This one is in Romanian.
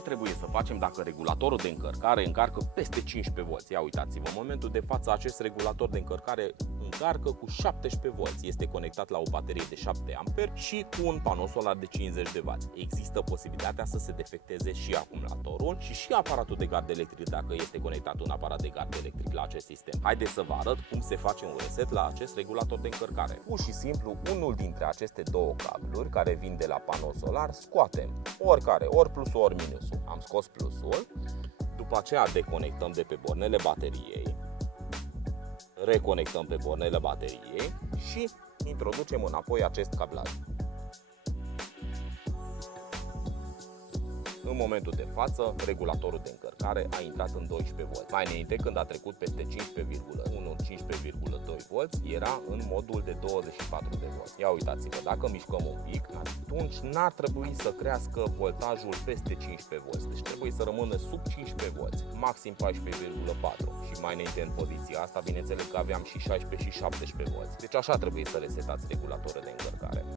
Ce trebuie să facem dacă regulatorul de încărcare încarcă peste 15 V? Ia uitați-vă, în momentul de față acest regulator de încărcare încarcă cu 17 V. Este conectat la o baterie de 7 A și cu un panou solar de 50 de W. Există posibilitatea să se defecteze și acumulatorul și aparatul de gard electric dacă este conectat un aparat de gard electric la acest sistem. Haideți să vă arăt cum se face un reset la acest regulator de încărcare. Pur și simplu, unul dintre aceste două cabluri care vin de la panou solar scoatem oricare, ori plusul, ori minusul. Am scos plusul, după aceea deconectăm de pe bornele bateriei, reconectăm pe bornele bateriei și introducem înapoi acest cablaj. În momentul de față, regulatorul de încărcare a intrat în 12 V. Mai înainte, când a trecut peste 15,2 V, era în modul de 24 de V. Ia uitați-vă, dacă mișcăm un pic, atunci n-ar trebui să crească voltajul peste 15 V. Deci trebuie să rămână sub 15 V, maxim 14,4. Și mai înainte în poziția asta, bineînțeles că aveam și 16 și 17 V. Deci așa trebuie să resetați regulatorul de încărcare.